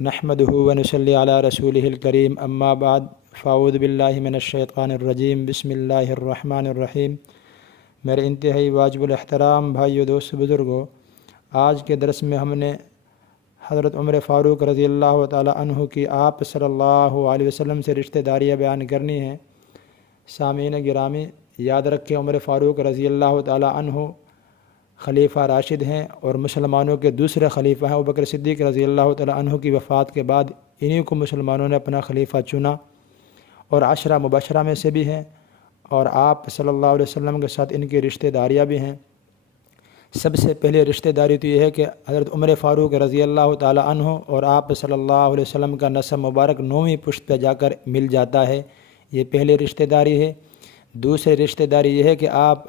نحمده ونصلی علی رسولہ الکریم اما بعد فاعوذ باللہ من الشیطان الرجیم بسم اللہ الرحمن الرحیم۔ میرے انتہائی واجب الاحترام بھائیو، دوست، بزرگوں، آج کے درس میں ہم نے حضرت عمر فاروق رضی اللہ تعالی عنہ کی آپ صلی اللہ علیہ وسلم سے رشتہ داریاں بیان کرنی ہیں۔ سامعین گرامی، یاد رکھیں عمر فاروق رضی اللہ تعالی عنہ خلیفہ راشد ہیں اور مسلمانوں کے دوسرے خلیفہ ہیں۔ ابوبکر صدیق رضی اللہ تعالی عنہ کی وفات کے بعد انہی کو مسلمانوں نے اپنا خلیفہ چنا اور عشرہ مبشرہ میں سے بھی ہیں، اور آپ صلی اللہ علیہ وسلم کے ساتھ ان کی رشتہ داریاں بھی ہیں۔ سب سے پہلے رشتہ داری تو یہ ہے کہ حضرت عمر فاروق رضی اللہ تعالی عنہ اور آپ صلی اللہ علیہ وسلم کا نسب مبارک 9ویں پشت پہ جا کر مل جاتا ہے، یہ پہلے رشتہ داری ہے۔ دوسری رشتہ داری یہ ہے کہ آپ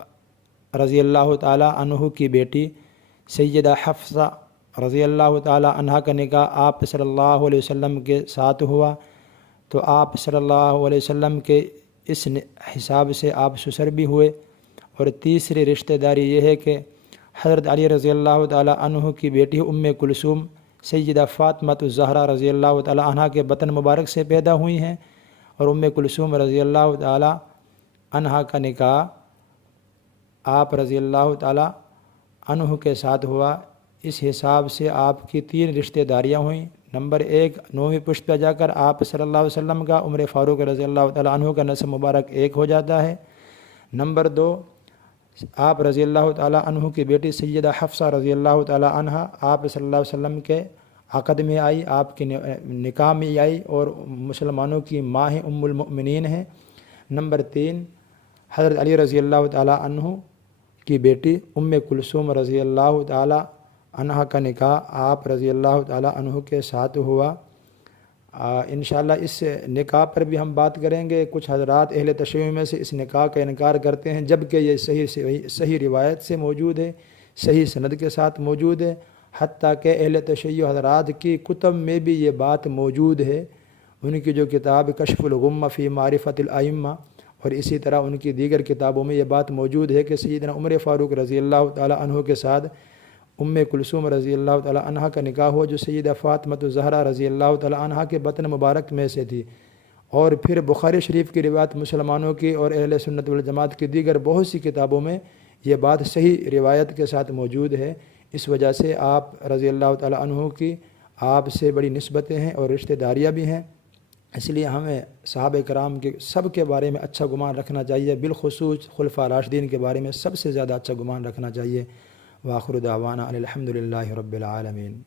رضی اللہ تعالی عنہ کی بیٹی سیدہ حفصہ رضی اللہ تعالی عنہ کا نکاح آپ صلی اللہ علیہ وسلم کے ساتھ ہوا، تو آپ صلی اللہ علیہ وسلم کے اس حساب سے آپ سسر بھی ہوئے۔ اور تیسری رشتہ داری یہ ہے کہ حضرت علی رضی اللہ تعالی عنہ کی بیٹی ام کلثوم سیدہ فاطمۃ الزہرا رضی اللہ تعالی عنہ کے بطن مبارک سے پیدا ہوئی ہیں، اور ام کلثوم رضی اللہ تعالی عنہ کا نکاح آپ رضی اللہ تعالی عنہ کے ساتھ ہوا۔ اس حساب سے آپ کی 3 رشتہ داریاں ہوئیں۔ نمبر 1، 9ویں پشت پہ جا کر آپ صلی اللہ علیہ وسلم کا عمر فاروق رضی اللہ تعالی عنہ کا نسب مبارک 1 ہو جاتا ہے۔ نمبر 2، آپ رضی اللہ تعالی عنہ کی بیٹی سیدہ حفصہ رضی اللہ تعالی عنہ آپ صلی اللہ علیہ وسلم کے عقد میں آئی، آپ کی نکاح میں آئی اور مسلمانوں کی ماں ام المؤمنین ہیں۔ نمبر 3، حضرت علی رضی اللہ تعالی عنہ کی بیٹی ام کلثوم رضی اللہ تعالی عنہ کا نکاح آپ رضی اللہ تعالی عنہ کے ساتھ ہوا۔ انشاءاللہ اس نکاح پر بھی ہم بات کریں گے۔ کچھ حضرات اہل تشیع میں سے اس نکاح کا انکار کرتے ہیں، جبکہ یہ صحیح روایت سے موجود ہے، صحیح سند کے ساتھ موجود ہے، حتیٰ کہ اہل تشیع حضرات کی کتب میں بھی یہ بات موجود ہے۔ ان کی جو کتاب کشف الغمہ فی معرفت الائمہ اور اسی طرح ان کی دیگر کتابوں میں یہ بات موجود ہے کہ سیدنا عمر فاروق رضی اللہ تعالی عنہ کے ساتھ ام کلثوم رضی اللہ تعالی عنہ کا نکاح ہوا، جو سیدہ فاطمۃ الزہرا رضی اللہ تعالی عنہ کے بطن مبارک میں سے تھی۔ اور پھر بخاری شریف کی روایت، مسلمانوں کی اور اہل سنت والجماعت کی دیگر بہت سی کتابوں میں یہ بات صحیح روایت کے ساتھ موجود ہے۔ اس وجہ سے آپ رضی اللہ تعالی عنہ کی آپ سے بڑی نسبتیں ہیں اور رشتہ داریاں بھی ہیں، اس لیے ہمیں صحابہ کرام کے سب کے بارے میں اچھا گمان رکھنا چاہیے، بالخصوص خلفاء راشدین کے بارے میں سب سے زیادہ اچھا گمان رکھنا چاہیے۔ وآخر دعوانا ان الحمد للہ رب العالمین۔